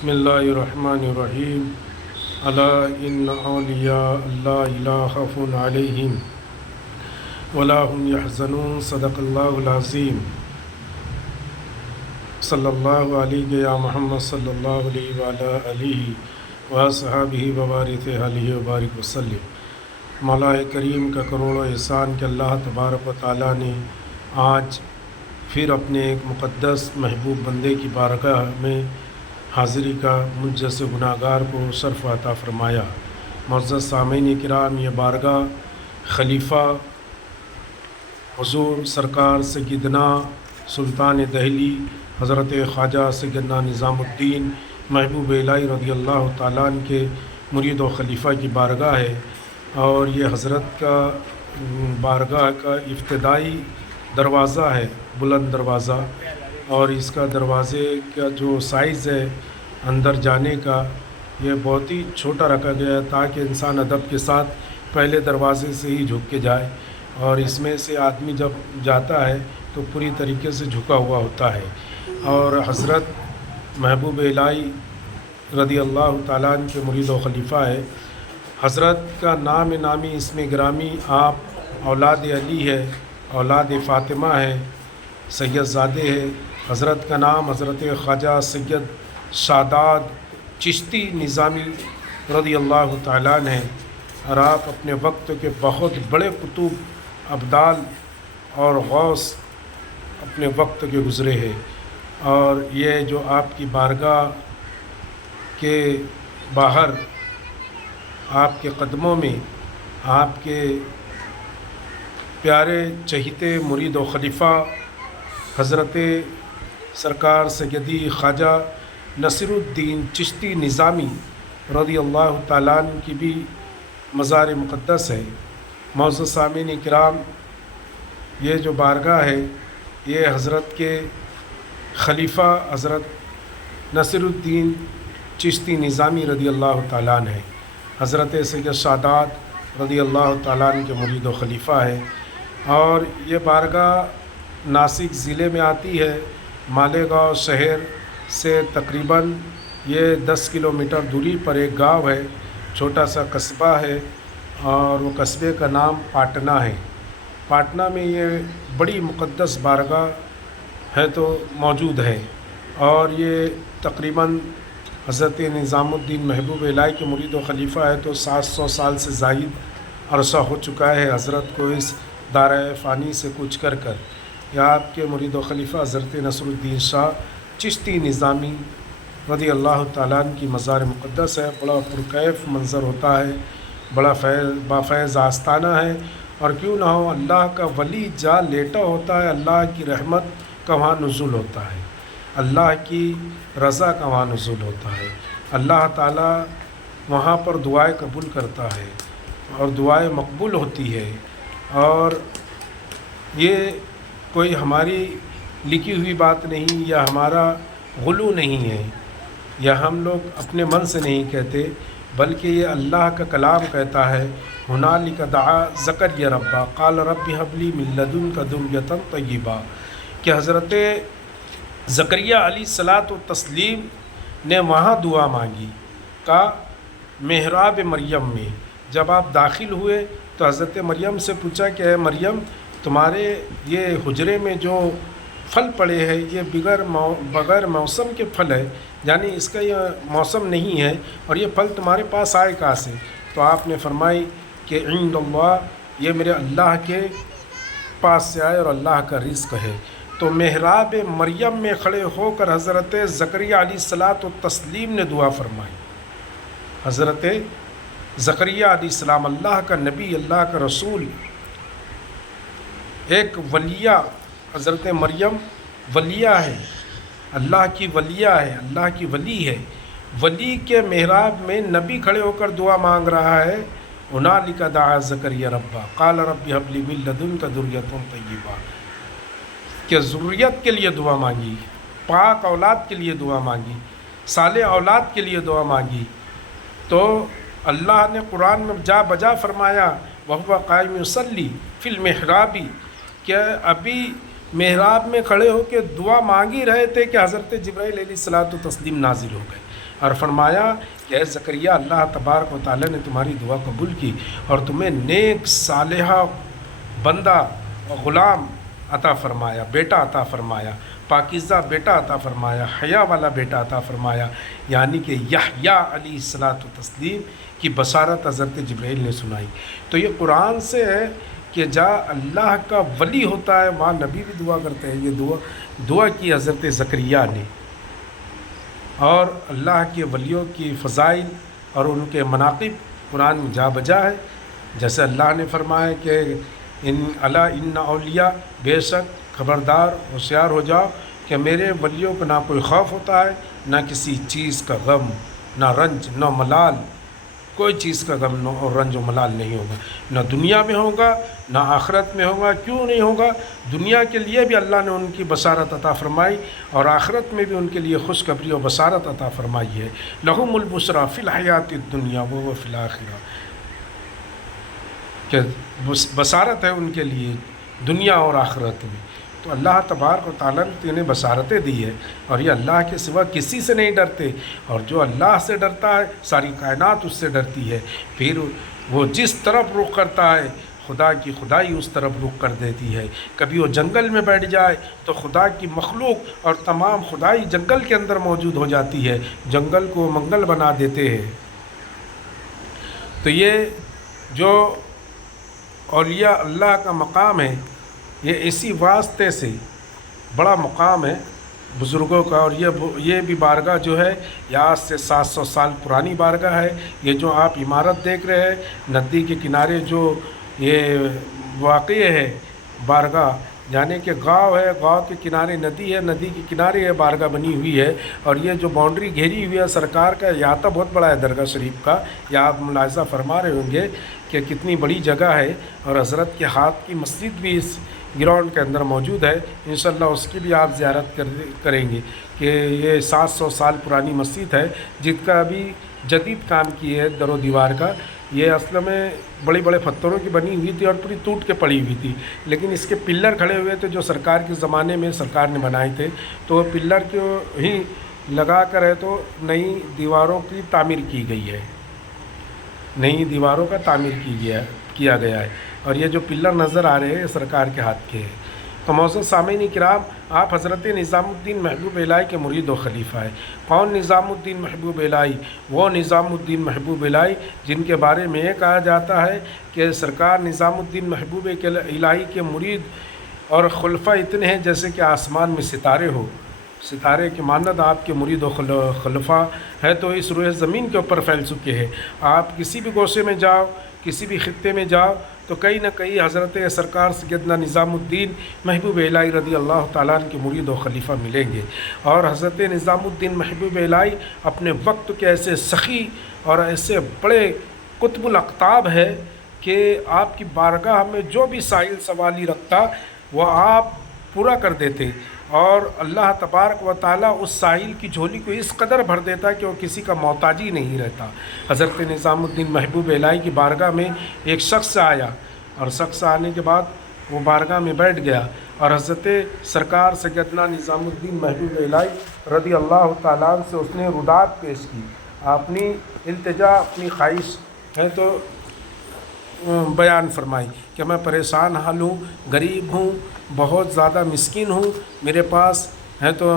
بسم اللہ الرحمن الرحیم الا ان اولیاء اللہ لا خوف علیہم ولا هم يحزنون صدق اللہ العظیم صلی اللہ علیہ یا محمد صلی اللہ علیہ وعلی آلہ وصحبہ وبارک علیہ وبارک وسلم۔ مولا کریم کا کروڑوں احسان کہ اللہ تبارک و تعالیٰ نے آج پھر اپنے ایک مقدس محبوب بندے کی بارگاہ میں حاضری کا مجھ جیسے گناہ گار کو شرف عطا فرمایا۔ معزز سامعین کرام، یہ بارگاہ خلیفہ حضور سرکار سیدنا سلطان دہلی حضرت خواجہ سیدنا نظام الدین محبوب الہی رضی اللہ تعالیٰ عنہ کے مرید و خلیفہ کی بارگاہ ہے، اور یہ حضرت کا بارگاہ کا ابتدائی دروازہ ہے، بلند دروازہ، اور اس کا دروازے کا جو سائز ہے اندر جانے کا یہ بہت ہی چھوٹا رکھا گیا ہے تاکہ انسان ادب کے ساتھ پہلے دروازے سے ہی جھک کے جائے، اور اس میں سے آدمی جب جاتا ہے تو پوری طریقے سے جھکا ہوا ہوتا ہے۔ اور حضرت محبوب الہی رضی اللہ تعالیٰ عنہ کے مرید و خلیفہ ہے۔ حضرت کا نام نامی اسم گرامی آپ اولاد علی ہے، اولاد فاطمہ ہے، سید زادے ہے۔ حضرت کا نام حضرت خواجہ سید شاداد چشتی نظامی رضی اللہ تعالیٰ عنہ ہے، اور آپ اپنے وقت کے بہت بڑے قطب ابدال اور غوث اپنے وقت کے گزرے ہیں، اور یہ جو آپ کی بارگاہ کے باہر آپ کے قدموں میں آپ کے پیارے چہیتے مرید و خلیفہ حضرت سرکار سیدی خواجہ نصیر الدین چشتی نظامی رضی اللہ تعالیٰ عنہ کی بھی مزار مقدس ہے۔ معزز سامعین کرام، یہ جو بارگاہ ہے یہ حضرت کے خلیفہ حضرت نصیر الدین چشتی نظامی رضی اللہ تعالیٰ عنہ ہے، حضرت سید شاداد رضی اللہ تعالیٰ عنہ کے مرید و خلیفہ ہے، اور یہ بارگاہ ناسک ضلع میں آتی ہے۔ مالیگاؤں شہر سے تقریباً یہ 10 کلومیٹر دوری پر ایک گاؤں ہے، چھوٹا سا قصبہ ہے، اور وہ قصبے کا نام پاٹنہ ہے۔ پاٹنہ میں یہ بڑی مقدس بارگاہ ہے تو موجود ہے، اور یہ تقریباً حضرت نظام الدین محبوب الہی کے مرید و خلیفہ ہے تو 700 سال سے زائد عرصہ ہو چکا ہے حضرت کو اس دارِ فانی سے کوچ کر یہ آپ کے مرید و خلیفہ حضرت نصر الدین شاہ چشتی نظامی رضی اللہ تعالیٰ عنہ کی مزار مقدس ہے۔ بڑا پرکیف منظر ہوتا ہے، بڑا بافیض آستانہ ہے، اور کیوں نہ ہو اللہ کا ولی جا لیٹا ہوتا ہے، اللہ کی رحمت کا وہاں نزول ہوتا ہے، اللہ کی رضا کا وہاں نزول ہوتا ہے، اللہ تعالیٰ وہاں پر دعائیں قبول کرتا ہے اور دعائیں مقبول ہوتی ہے۔ اور یہ کوئی ہماری لکھی ہوئی بات نہیں یا ہمارا غلو نہیں ہے، یا ہم لوگ اپنے من سے نہیں کہتے، بلکہ یہ اللہ کا کلام کہتا ہے۔ ہنالک دعا زکریا ربا قال رب ہب لی من لدنک ذریۃ طیبہ، کہ حضرت زکریا علیہ الصلاۃ والتسلیم نے وہاں دعا مانگی کا محراب مریم میں۔ جب آپ داخل ہوئے تو حضرت مریم سے پوچھا کہ اے مریم، تمہارے یہ حجرے میں جو پھل پڑے ہیں یہ بغیر موسم کے پھل ہے، یعنی اس کا یہ موسم نہیں ہے، اور یہ پھل تمہارے پاس آئے کہاں سے؟ تو آپ نے فرمائی کہ عند اللہ، یہ میرے اللہ کے پاس سے آئے اور اللہ کا رزق ہے۔ تو محراب مریم میں کھڑے ہو کر حضرت زکریا علیہ الصلاۃ والتسلیم نے دعا فرمائی۔ حضرت زکریا علیہ السلام اللہ کا نبی، اللہ کا رسول، ایک ولیہ، حضرت مریم ولیہ ہے، اللہ کی ولیہ ہے، اللہ کی ولی ہے۔ ولی کے محراب میں نبی کھڑے ہو کر دعا مانگ رہا ہے۔ ہنالک دعا زکریا ربا قال رب ہب لی من لدنک ذریۃ طیبہ، کہ ذریت کے لیے دعا مانگی، پاک اولاد کے لیے دعا مانگی، صالح اولاد کے لیے دعا مانگی۔ تو اللہ نے قرآن میں جا بجا فرمایا وَهُوَ قَائِمٌ يُصَلِّي فِي الْمِحْرَابِ، کہ ابھی محراب میں کھڑے ہو کے دعا مانگ ہی رہے تھے کہ حضرت جبرائیل علیہ الصلاۃ والتسلیم نازل ہو گئے اور فرمایا کہ اے زکریا، اللہ تبارک و تعالیٰ نے تمہاری دعا قبول کی اور تمہیں نیک صالحہ بندہ اور غلام عطا فرمایا، بیٹا عطا فرمایا، پاکیزہ بیٹا عطا فرمایا، حیا والا بیٹا عطا فرمایا، یعنی کہ یحییٰ علیہ الصلاۃ والتسلیم کی بشارت حضرت جبرائیل نے سنائی۔ تو یہ قرآن سے ہے کہ جہاں اللہ کا ولی ہوتا ہے وہاں نبی بھی دعا کرتے ہیں۔ یہ دعا کی حضرت زکریا نے، اور اللہ کے ولیوں کی فضائل اور ان کے مناقب قرآن میں جا بجا ہے۔ جیسے اللہ نے فرمایا کہ ان اولیاء، بے شک خبردار ہوشیار ہو جاؤ کہ میرے ولیوں کو نہ کوئی خوف ہوتا ہے، نہ کسی چیز کا غم، نہ رنج، نہ ملال، کوئی چیز کا غم اور رنج و ملال نہیں ہوگا، نہ دنیا میں ہوگا نہ آخرت میں ہوگا۔ کیوں نہیں ہوگا؟ دنیا کے لیے بھی اللہ نے ان کی بشارت عطا فرمائی اور آخرت میں بھی ان کے لیے خوشخبری اور بشارت عطا فرمائی ہے۔ لہم البشریٰ فی الحیات الدنیا و فی الآخرہ، کہ بشارت ہے ان کے لیے دنیا اور آخرت میں۔ تو اللہ تبارک و تعالیٰ نے انہیں بشارتیں دی ہے، اور یہ اللہ کے سوا کسی سے نہیں ڈرتے، اور جو اللہ سے ڈرتا ہے ساری کائنات اس سے ڈرتی ہے۔ پھر وہ جس طرف رخ کرتا ہے خدا کی خدائی اس طرف رخ کر دیتی ہے۔ کبھی وہ جنگل میں بیٹھ جائے تو خدا کی مخلوق اور تمام خدائی جنگل کے اندر موجود ہو جاتی ہے، جنگل کو منگل بنا دیتے ہیں۔ تو یہ جو اولیاء اللہ کا مقام ہے، یہ اسی واسطے سے بڑا مقام ہے بزرگوں کا، اور یہ بھی بارگاہ جو ہے یہ آج سے 700 سال پرانی بارگاہ ہے۔ یہ جو آپ عمارت دیکھ رہے ہیں ندی کے کنارے جو یہ واقع ہے بارگاہ، یعنی کہ گاؤں ہے، گاؤں کے کنارے ندی ہے، ندی کے کنارے یہ بارگاہ بنی ہوئی ہے، اور یہ جو باؤنڈری گھیری ہوئی ہے سرکار کا احاطہ بہت بڑا ہے درگاہ شریف کا، یہ آپ ملاحظہ فرما رہے ہوں گے کہ کتنی بڑی جگہ ہے، اور حضرت کے ہاتھ کی مسجد بھی اس گراؤنڈ کے اندر موجود ہے۔ انشاءاللہ اس کی بھی آپ زیارت کریں گے کہ یہ 700 سال پرانی مسجد ہے، جس کا ابھی جدید کام کی ہے در و دیوار کا۔ یہ اصل میں بڑے بڑے پتھروں کی بنی ہوئی تھی اور پوری ٹوٹ کے پڑی ہوئی تھی، لیکن اس کے پلر کھڑے ہوئے تھے جو سرکار کے زمانے میں سرکار نے بنائے تھے، تو وہ پلر کو ہی لگا کر ہے تو نئی دیواروں کی تعمیر کی گئی ہے، نئی دیواروں کا تعمیر کیا گیا ہے، اور یہ جو پلر نظر آ رہے ہیں یہ سرکار کے ہاتھ کے ہیں۔ تو معزز سامعین کرام، آپ حضرت نظام الدین محبوب الہی کے مرید و خلیفہ ہیں۔ کون نظام الدین محبوب الہی؟ وہ نظام الدین محبوب الہی جن کے بارے میں یہ کہا جاتا ہے کہ سرکار نظام الدین محبوب الہی کے مرید اور خلفہ اتنے ہیں جیسے کہ آسمان میں ستارے ہو، ستارے کی مانند آپ کے مرید و خلفہ ہے تو اس روئے زمین کے اوپر پھیل چکے ہیں۔ آپ کسی بھی گوشے میں جاؤ، کسی بھی خطے میں جاؤ تو کہیں نہ کہیں حضرت سرکار سیدنا نظام الدین محبوب الہی رضی اللہ تعالیٰ عنہ کے مرید و خلیفہ ملیں گے۔ اور حضرت نظام الدین محبوب الہی اپنے وقت کے ایسے سخی اور ایسے بڑے قطب الاقطاب ہے کہ آپ کی بارگاہ میں جو بھی سائل سوالی رکھتا وہ آپ پورا کر دیتے، اور اللہ تبارک و تعالیٰ اس سائل کی جھولی کو اس قدر بھر دیتا کہ وہ کسی کا محتاج ہی نہیں رہتا۔ حضرت نظام الدین محبوب الہی کی بارگاہ میں ایک شخص آیا، اور شخص آنے کے بعد وہ بارگاہ میں بیٹھ گیا، اور حضرت سرکار سیدنا نظام الدین محبوب الہی رضی اللہ تعالیٰ عنہ سے اس نے رودات پیش کی، اپنی التجا، اپنی خواہش ہے تو بیان فرمائی کہ میں پریشان حال ہوں، غریب ہوں، بہت زیادہ مسکین ہوں، میرے پاس ہے تو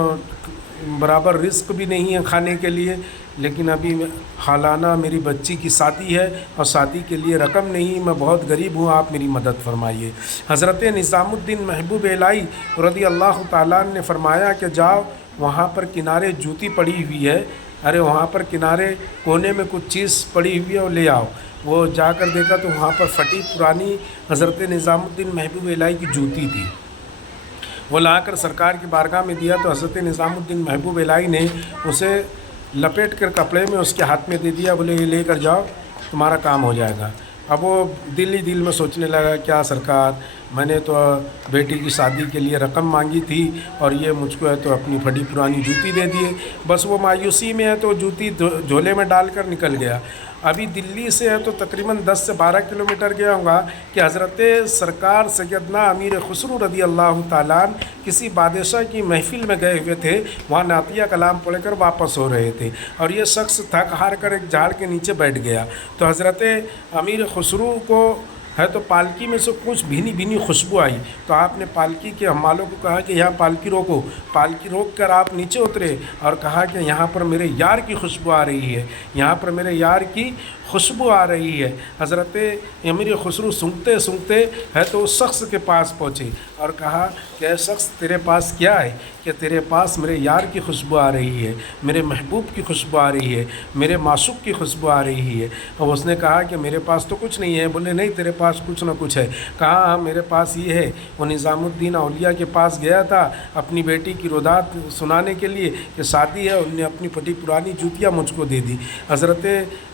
برابر رزق بھی نہیں ہے کھانے کے لیے، لیکن ابھی حالانہ میری بچی کی شادی ہے اور شادی کے لیے رقم نہیں، میں بہت غریب ہوں، آپ میری مدد فرمائیے۔ حضرت نظام الدین محبوب الہی رضی اللہ تعالیٰ عنہ نے فرمایا کہ جاؤ وہاں پر کنارے جوتی پڑی ہوئی ہے، ارے وہاں پر کنارے کونے میں کچھ چیز پڑی ہوئی ہے اور لے آؤ۔ وہ جا کر دیکھا تو وہاں پر پھٹی پرانی حضرت نظام الدین محبوب الہی کی جوتی تھی، وہ لا کر سرکار کی بارگاہ میں دیا تو حضرت نظام الدین محبوب الہی نے اسے لپیٹ کر کپڑے میں اس کے ہاتھ میں دے دیا، بولے یہ لے کر جاؤ تمہارا کام ہو جائے گا۔ اب وہ دل ہی دل میں سوچنے لگا کیا سرکار میں نے تو بیٹی کی شادی کے لیے رقم مانگی تھی اور یہ مجھ کو ہے تو اپنی پھٹی پرانی جوتی دے دیے۔ بس وہ مایوسی میں ہے تو جوتی جھولے میں ڈال کر نکل گیا۔ ابھی دلی سے ہے تو تقریباً 10 سے 12 کلومیٹر گیا ہوں گا کہ حضرت سرکار سیدنا امیر خسرو رضی اللہ تعالیٰ عنہ کسی بادشاہ کی محفل میں گئے ہوئے تھے، وہاں نعتیہ کلام پڑھ کر واپس ہو رہے تھے اور یہ شخص تھک ہار کر ایک جھاڑ کے نیچے بیٹھ گیا۔ تو حضرت امیر خسرو کو ہے تو پالکی میں سے کچھ بھینی بھینی خوشبو آئی، تو آپ نے پالکی کے حمالوں کو کہا کہ یہاں پالکی روکو۔ پالکی روک کر آپ نیچے اترے اور کہا کہ یہاں پر میرے یار کی خوشبو آ رہی ہے، یہاں پر میرے یار کی خوشبو آ رہی ہے۔ حضرت امیر خسرو سونگتے سونگتے ہے تو اس شخص کے پاس پہنچے اور کہا کہ اے شخص تیرے پاس کیا ہے؟ کہ تیرے پاس میرے یار کی خوشبو آ رہی ہے، میرے محبوب کی خوشبو آ رہی ہے، میرے معشوق کی خوشبو آ رہی ہے۔ اور اس نے کہا کہ میرے پاس تو کچھ نہیں ہے۔ بولے نہیں تیرے پاس کچھ نہ کچھ ہے۔ کہا ہاں میرے پاس یہ ہے۔ وہ نظام الدین اولیاء کے پاس گیا تھا اپنی بیٹی کی رودات سنانے کے لیے کہ شادی ہے، انہوں نے اپنی پھٹی پرانی جوتیاں مجھ کو دے دی۔ حضرت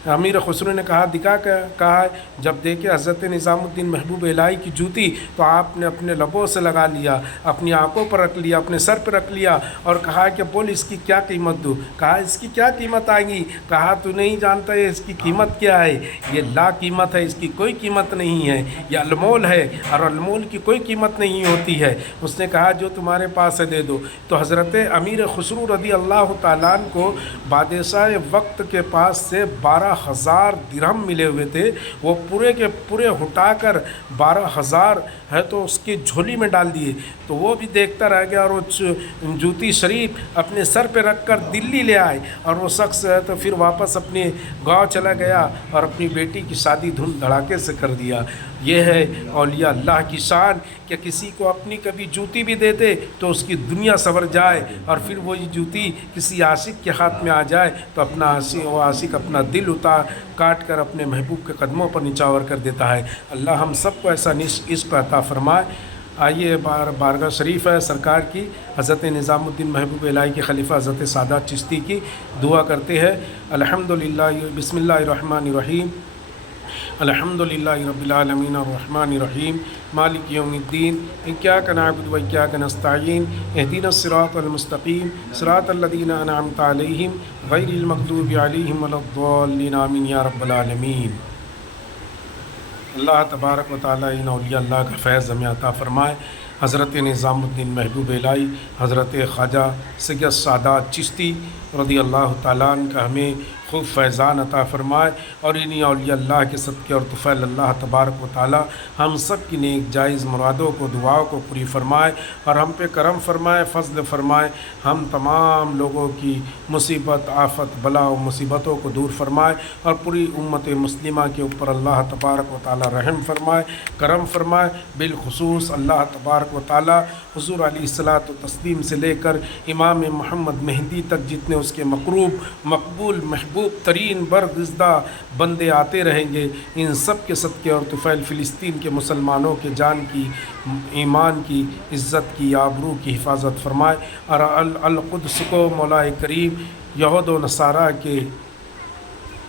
امیر خسرو نے کہا دکھا کہا جب دیکھے حضرت نظام الدین محبوب الہی کی جوتی تو آپ نے اپنے لبوں سے لگا لیا، اپنی آنکھوں پر رکھ لیا، اپنے سر پہ رکھ لیا اور کہا کہ بول اس کی کیا قیمت دوں؟ کہا اس کی کیا قیمت آئے گی؟ کہا تو نہیں جانتا ہے اس کی قیمت کیا ہے؟ یہ لا قیمت ہے، اس کی کوئی قیمت نہیں ہے، یہ المول ہے اور المول کی کوئی قیمت نہیں ہوتی ہے۔ اس نے کہا جو تمہارے پاس ہے دے دو۔ تو حضرت امیر خسرو رضی اللہ تعالیٰ عنہ کو بادشاہ وقت کے پاس سے 12,000 درہم ملے ہوئے تھے، وہ پورے کے پورے ہٹا کر 12,000 ہے تو اس کی جھولی میں ڈال دیے۔ تو وہ بھی دیکھتا رہ گیا اور وہ جوتی شریف اپنے سر پہ رکھ کر دلی لے آئے اور وہ شخص ہے تو پھر واپس اپنے گاؤں چلا گیا اور اپنی بیٹی کی شادی دھوم دھڑاکے سے کر دیا۔ یہ ہے اولیاء اللہ کی شان کہ کسی کو اپنی کبھی جوتی بھی دے دے تو اس کی دنیا سنور جائے اور پھر وہی جوتی کسی عاشق کے ہاتھ میں آ جائے تو وہ عاشق اپنا دل کاٹ کر اپنے محبوب کے قدموں پر نچاور کر دیتا ہے۔ اللہ ہم سب کو ایسا عشق عطا فرمائے۔ آئیے بارگاہ شریف ہے سرکار کی، حضرت نظام الدین محبوب الہی کے خلیفہ حضرت سادات چشتی کی دعا کرتے ہیں۔ الحمدللہ، بسم اللہ الرحمن الرحیم، الحمدللہ رب العالمین الرحمن الرحیم مالک یوم الدین، ایاک نعبد و ایاک نستعین، اہدنا الصراط المستقیم صراط الذین انعمت علیہم غیر المغضوب علیہم ولا الضالین، آمین یا رب العالمین۔ اللہ تبارک و تعالیٰ ان اولیاء اللہ کا فیض ہمیں عطا فرمائے۔ حضرت نظام الدین محبوب الہی، حضرت خواجہ سید سادات چشتی رضی اللہ تعالیٰ عنہ کا ہمیں خوب فیضان عطا فرمائے اور انہی اولیاء اللہ کے صدقے اور طفیل اللہ تبارک و تعالیٰ ہم سب کی نیک جائز مرادوں کو دعاؤں کو پوری فرمائے اور ہم پہ کرم فرمائے، فضل فرمائے، ہم تمام لوگوں کی مصیبت آفت بلا و مصیبتوں کو دور فرمائے اور پوری امت مسلمہ کے اوپر اللہ تبارک و تعالیٰ رحم فرمائے، کرم فرمائے۔ بالخصوص اللہ تبارک و تعالیٰ حضور علیہ الصلاۃ والتسلیم سے لے کر امام محمد مہدی تک جتنے اس کے مقروب مقبول محبوب ترین برگزیدہ بندے آتے رہیں گے، ان سب کے صدقے اور طفیل فلسطین کے مسلمانوں کے جان کی، ایمان کی، عزت کی، آبرو کی حفاظت فرمائے اور القدس کو مولا کریم یہود و نصارہ کے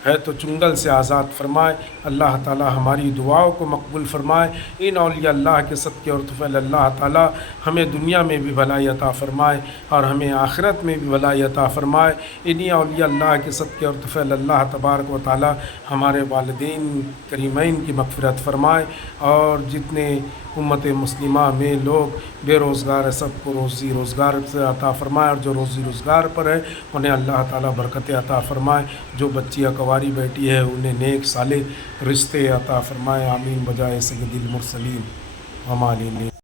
ہے تو چنگل سے آزاد فرمائے۔ اللہ تعالی ہماری دعاؤں کو مقبول فرمائے۔ ان اولیاء اللہ کے صدقے اور طفیل اللہ تعالی ہمیں دنیا میں بھی بھلائی عطا فرمائے اور ہمیں آخرت میں بھی بھلائی عطا فرمائے۔ انہی اولیاء اللہ کے صدقے اور طفیل اللہ تبارک و تعالی ہمارے والدین کریمین کی مغفرت فرمائے اور جتنے امت مسلمہ میں لوگ بے روزگار ہے سب کو روزی روزگار سے عطا فرمائے اور جو روزی روزگار پر ہے انہیں اللہ تعالیٰ برکت عطا فرمائے، جو بچیاں کنواری بیٹی ہے انہیں نیک صالح رشتے عطا فرمائے۔ آمین بجائے سید المرسلین وما علیہ۔